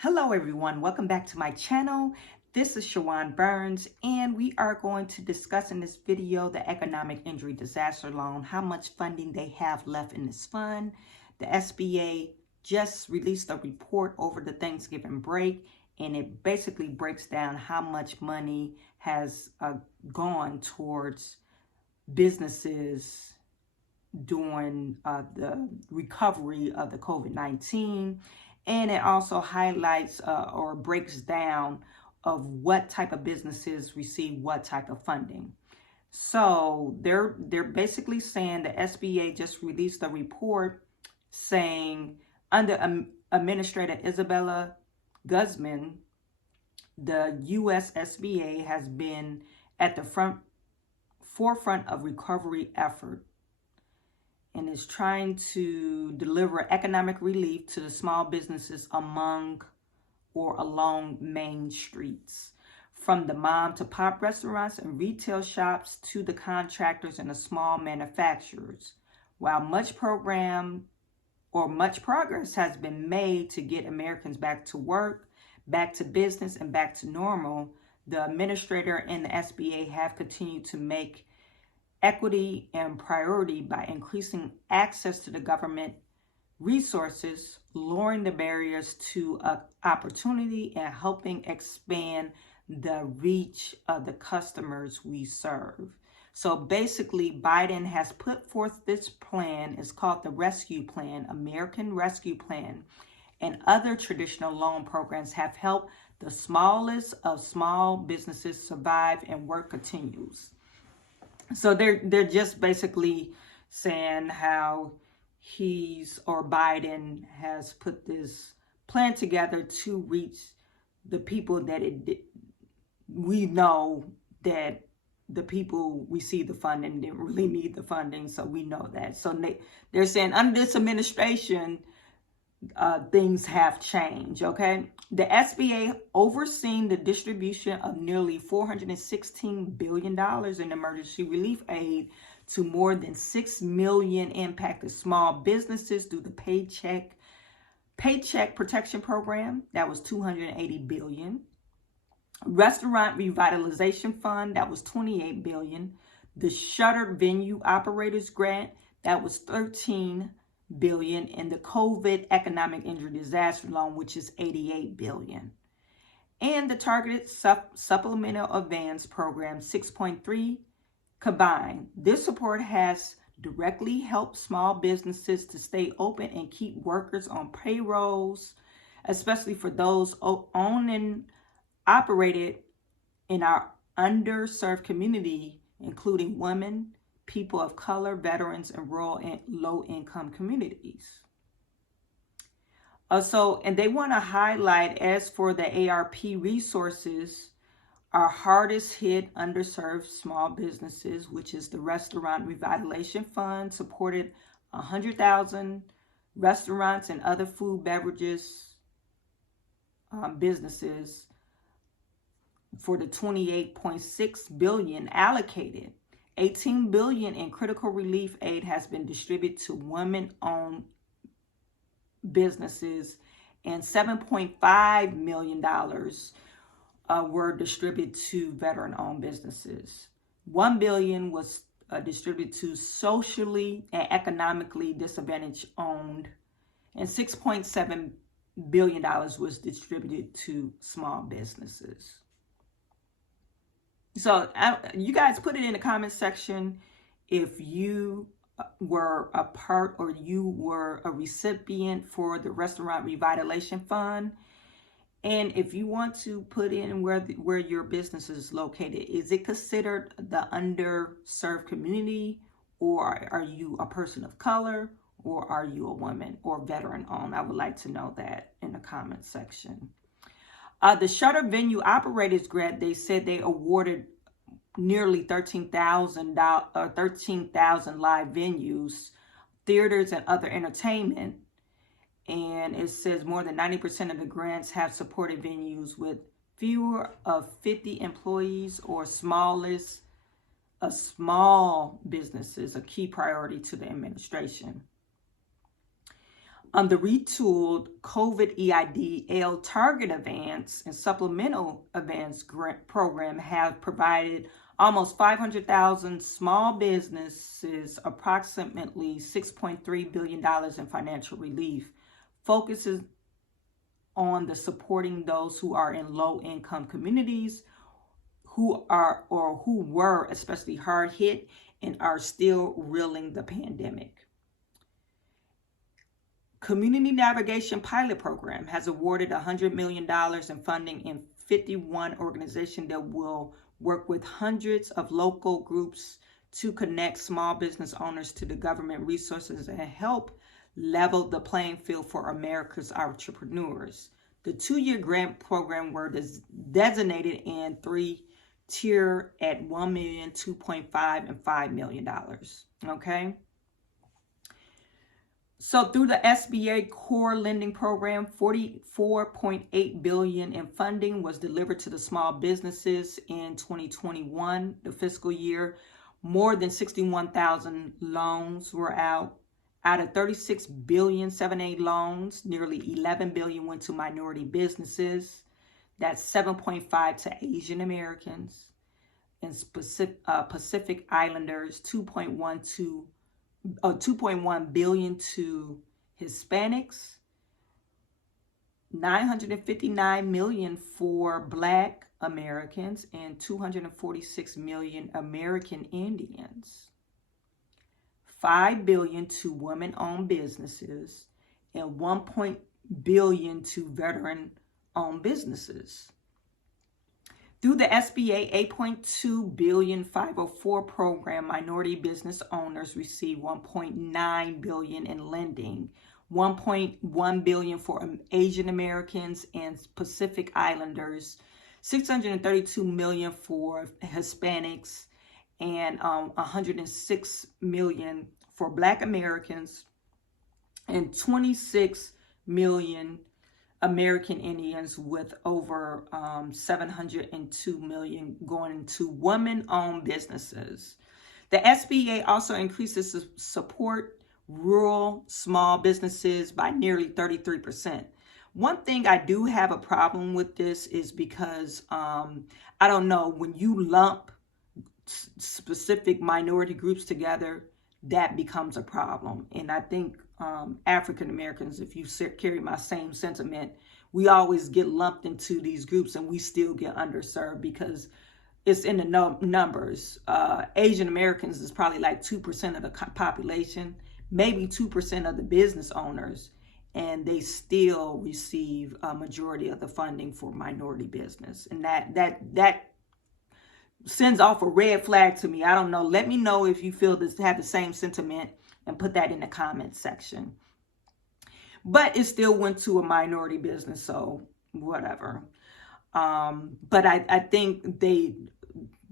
Hello everyone, welcome back to my channel. This is Chawanne Burns and we are going to discuss in this video the economic injury disaster loan, how much funding they have left in this fund. The SBA just released a report over the Thanksgiving break and it basically breaks down how much money has gone towards businesses during the recovery of the COVID-19. And it also highlights or breaks down of what type of businesses receive what type of funding. So they're basically saying the SBA just released a report saying under Administrator Isabella Guzman, the US SBA has been at the forefront of recovery effort and is trying to deliver economic relief to the small businesses among or along main streets, from the mom to pop restaurants and retail shops to the contractors and the small manufacturers. While much progress has been made to get Americans back to work, back to business, and back to normal, the administrator and the SBA have continued to make equity and priority by increasing access to the government resources, lowering the barriers to opportunity, and helping expand the reach of the customers we serve. So basically, Biden has put forth this plan. It's called the Rescue Plan, American Rescue Plan, and other traditional loan programs have helped the smallest of small businesses survive and work continues. So they're just basically saying how Biden has put this plan together to reach the people that we know that the people receive the funding didn't really need the funding, so we know that. So they're saying under this administration, things have changed, okay? The SBA overseeing the distribution of nearly $416 billion in emergency relief aid to more than 6 million impacted small businesses through the Paycheck Protection Program. That was $280 billion. Restaurant Revitalization Fund, that was $28 billion. The Shuttered Venue Operators Grant, that was $13 billion, and the COVID Economic Injury Disaster Loan, which is $88 billion. And the Targeted Supplemental Advance Program, 6.3 combined. This support has directly helped small businesses to stay open and keep workers on payrolls, especially for those owned and operated in our underserved community, including women, people of color, veterans, and rural and low-income communities. And they want to highlight, as for the ARP resources, our hardest hit underserved small businesses, which is the Restaurant Revitalization Fund, supported 100,000 restaurants and other food beverages businesses for the $28.6 billion allocated. $18 billion in critical relief aid has been distributed to women-owned businesses, and $7.5 million were distributed to veteran-owned businesses. $1 billion was distributed to socially and economically disadvantaged-owned, and $6.7 billion was distributed to small businesses. So you guys put it in the comment section if you were a part or you were a recipient for the Restaurant Revitalization Fund. And if you want to put in where your business is located, is it considered the underserved community, or are you a person of color, or are you a woman or veteran owned? I would like to know that in the comment section. The Shutter Venue Operators Grant, they said they awarded nearly 13,000 live venues, theaters, and other entertainment. And it says more than 90% of the grants have supported venues with fewer of 50 employees or small businesses, a key priority to the administration. The retooled COVID EIDL Target Advance and Supplemental Advance Grant Program have provided almost 500,000 small businesses approximately $6.3 billion in financial relief. Focuses on the supporting those who are in low-income communities who were especially hard hit and are still reeling the pandemic. Community Navigation Pilot Program has awarded $100 million in funding in 51 organizations that will work with hundreds of local groups to connect small business owners to the government resources and help level the playing field for America's entrepreneurs. The 2-year grant program were designated in 3 tier at $1 million, $2.5, and $5 million. Okay. So through the SBA core lending program, $44.8 billion in funding was delivered to the small businesses in 2021, the fiscal year. More than 61,000 loans were out. Out of 36 billion 7A loans, nearly 11 billion went to minority businesses. That's 7.5 to Asian Americans and Pacific Islanders, 2.1 billion to Hispanics, 959 million for Black Americans, and 246 million American Indians. 5 billion to women-owned businesses, and 1 billion to veteran-owned businesses. Through the SBA 8.2 billion 504 program, minority business owners receive 1.9 billion in lending, 1.1 billion for Asian Americans and Pacific Islanders, 632 million for Hispanics, and 106 million for Black Americans, and 26 million American Indians, with over 702 million going into women-owned businesses. The SBA also increases support rural small businesses by nearly 33%. One thing I do have a problem with this is because I don't know, when you lump specific minority groups together, that becomes a problem. And I think African Americans, if you carry my same sentiment, we always get lumped into these groups and we still get underserved because it's in the numbers. Asian Americans is probably like 2% of the population, maybe 2% of the business owners, and they still receive a majority of the funding for minority business. And that sends off a red flag to me. I don't know. Let me know if you feel this, have the same sentiment, and put that in the comments section. But it still went to a minority business, so whatever. But I think the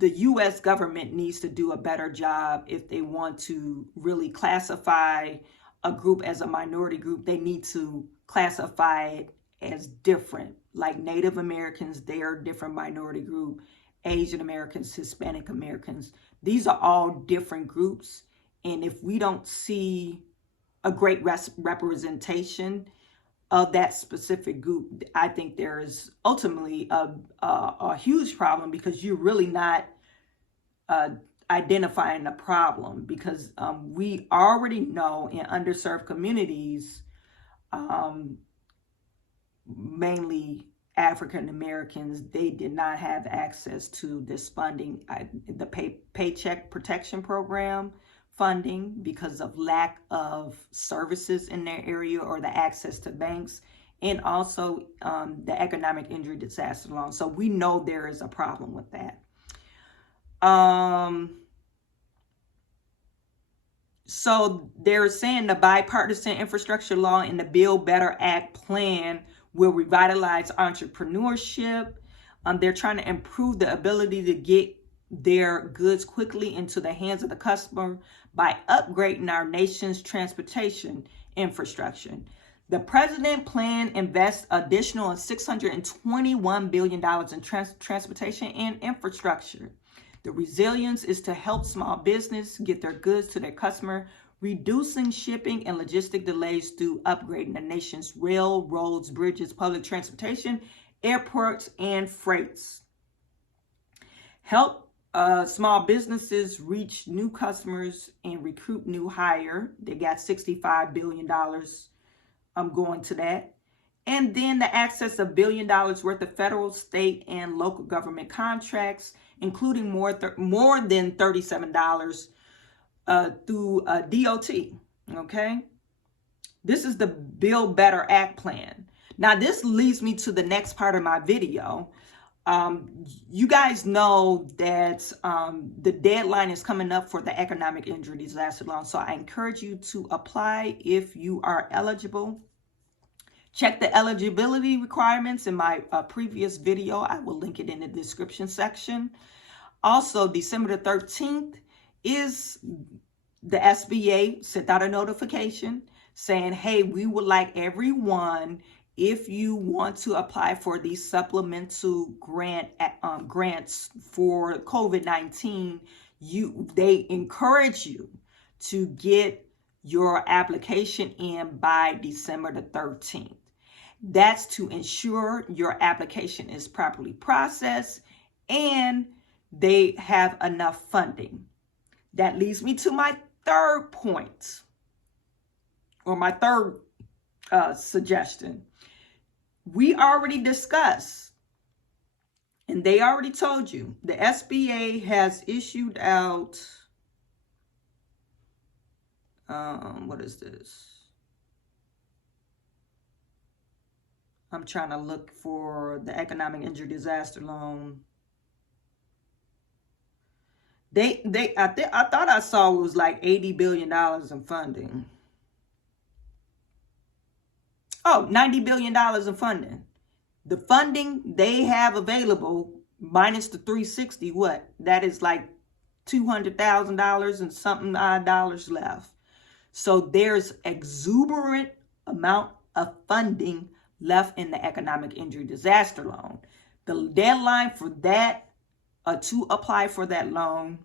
U.S. government needs to do a better job if they want to really classify a group as a minority group. They need to classify it as different. Like Native Americans, they are a different minority group. Asian Americans, Hispanic Americans, these are all different groups. And if we don't see a great representation of that specific group, I think there is ultimately a huge problem, because you're really not identifying the problem, because we already know in underserved communities, mainly African Americans, they did not have access to this funding, the Paycheck Protection Program funding, because of lack of services in their area or the access to banks, and also the economic injury disaster loan. So we know there is a problem with that. So they're saying the bipartisan infrastructure law and the Build Better Act plan will revitalize entrepreneurship. They're trying to improve the ability to get their goods quickly into the hands of the customer by upgrading our nation's transportation infrastructure. The president plan invests additional $621 billion in transportation and infrastructure. The resilience is to help small business get their goods to their customer, reducing shipping and logistic delays through upgrading the nation's railroads, bridges, public transportation, airports, and freights. Help small businesses reach new customers and recruit new hire. They got $65 billion going to that. And then the access of $1 billion worth of federal, state, and local government contracts, including more than $37 through DOT. Okay, this is the Build Better Act plan. Now, this leads me to the next part of my video. You guys know that the deadline is coming up for the economic injury disaster loan. So I encourage you to apply if you are eligible. Check the eligibility requirements in my previous video. I will link it in the description section. Also, December the 13th is the SBA sent out a notification saying, hey, we would like everyone, if you want to apply for these supplemental grants for COVID-19, they encourage you to get your application in by December the 13th. That's to ensure your application is properly processed and they have enough funding. That leads me to my third point, or my third suggestion. We already discussed, and they already told you, the SBA has issued out, what is this? I'm trying to look for the economic injury disaster loan. I thought I saw it was like $80 billion in funding. Oh, $90 billion in funding. The funding they have available minus the 360, what? That is like $200,000 and something odd dollars left. So there's exuberant amount of funding left in the economic injury disaster loan. The deadline for that, to apply for that loan,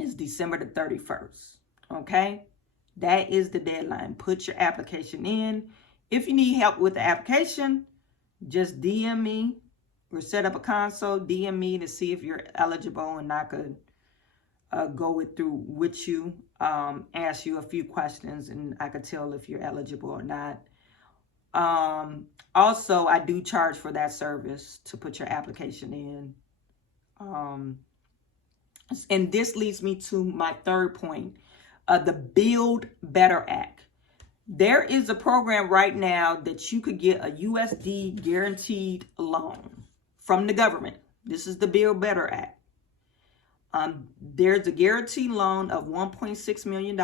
is December the 31st. Okay? That is the deadline. Put your application in. If you need help with the application, just DM me or set up a consult. DM me to see if you're eligible, and I could go through with you, ask you a few questions, and I could tell if you're eligible or not. Also, I do charge for that service to put your application in. And this leads me to my third point, the Build Better Act. There is a program right now that you could get a USD guaranteed loan from the government. This is the Build Better Act. There's a guaranteed loan of $1.6 million.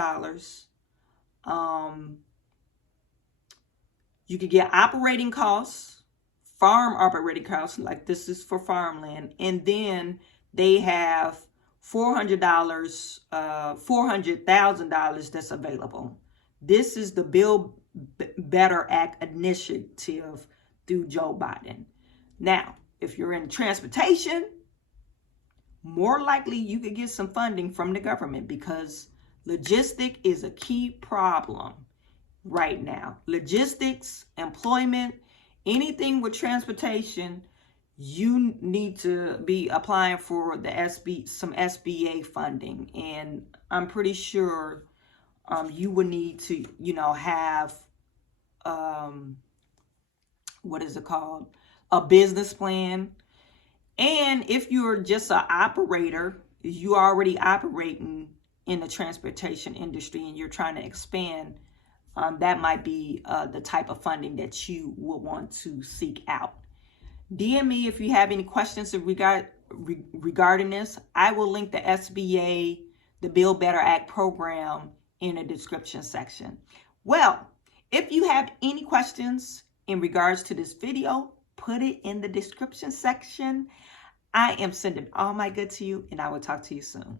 You could get operating costs, farm operating costs, like this is for farmland. And then they have $400,000 that's available. This is the Build Better Act initiative through Joe Biden. Now, if you're in transportation, more likely you could get some funding from the government, because logistics is a key problem right now. Logistics, employment, anything with transportation, you need to be applying for the some SBA funding. And I'm pretty sure you would need to, have, what is it called? A business plan. And if you're just an operator, you already operating in the transportation industry and you're trying to expand, that might be the type of funding that you will want to seek out. DM me if you have any questions regarding this. I will link the SBA, the Build Better Act program, in the description section. Well, if you have any questions in regards to this video, put it in the description section. I am sending all my good to you, and I will talk to you soon.